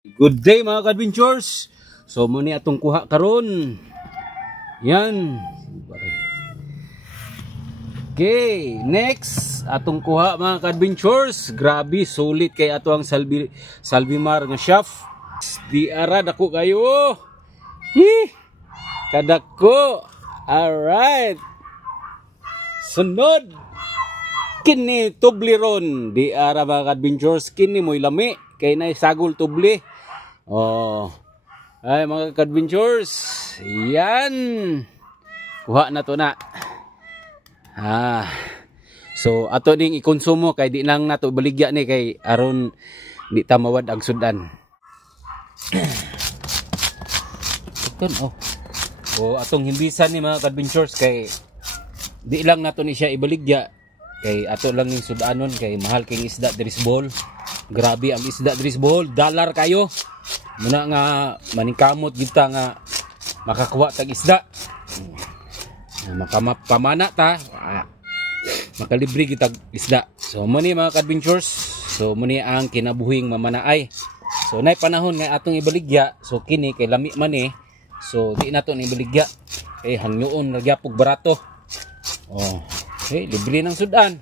Good day mga ka-adventures. So muni atong kuha karon. Yan. Okay, next atong kuha mga ka-adventures. Grabe sulit kay ato ang Salvimar nga shaft. Di ara dako kayo. Kadako. Alright. Sunod. Kini tubliron. Di ara mga ka-adventures kini mo'y lami kay na sagol tubli. Oh. Ay mga ka-adventures. Yan. Kuha na to na. So ato ding ikonsumo kay di lang nato baligya ni kay aron di ta mawad ang sudan. Ito atong himbisan ni mga ka-adventures kay di lang nato ni siya ibaligya kay ato lang ning sudanon kay mahal kay isda diri sa Bohol. Grabe ang isda diri sa Bohol, dollar kayo. Muna nga maningkamot kita nga makakuha tag isda. Makamapamana ta, makalibre kita isda. So muni mga ka-adventures, so muni ang kinabuhing mamanaay. So nay panahon nga atong ibaligya, so kini kay lami man so di nato ni ibaligya. Hangyoon nagyapog barato. Okay, libre ng sudan.